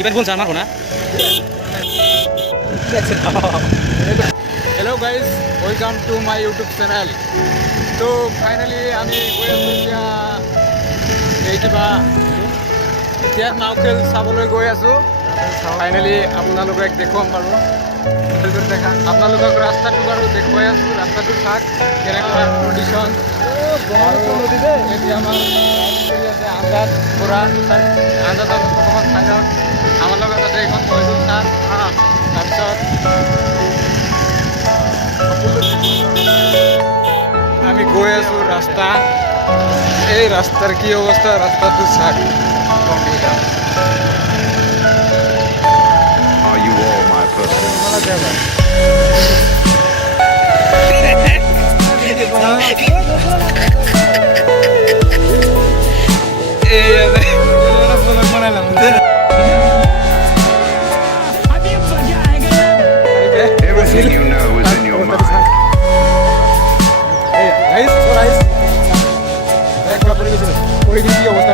Even phone আমার না Hello guys, welcome to my YouTube channel. So finally আমি গৈ আছোঁ এই কিবা এতিয়া নাওখেল চাবলৈ গৈ আছোঁ। ফাইনেলি আপোনালোকক দেখুৱাম বাৰু আপোনালোকক ৰাস্তাটো বাৰু দেখুৱাই আছোঁ। ৰাস্তাটো চাওক কেনেকুৱা কণ্ডিশ্যন এতিয়া আমাৰ কৰি আছে আঞ্জাদ পৰা আঞ্জাদৰ অকণমান চাইডত আমাৰ লগত আছে এখন মহিলা তাত তাৰপিছত আমি গৈ আছোঁ ৰাস্তা এই ৰাস্তাৰ কি অৱস্থা ৰাস্তাটো চাওক Are you all my pussy? Everything you know is in your mind. কি অবস্থা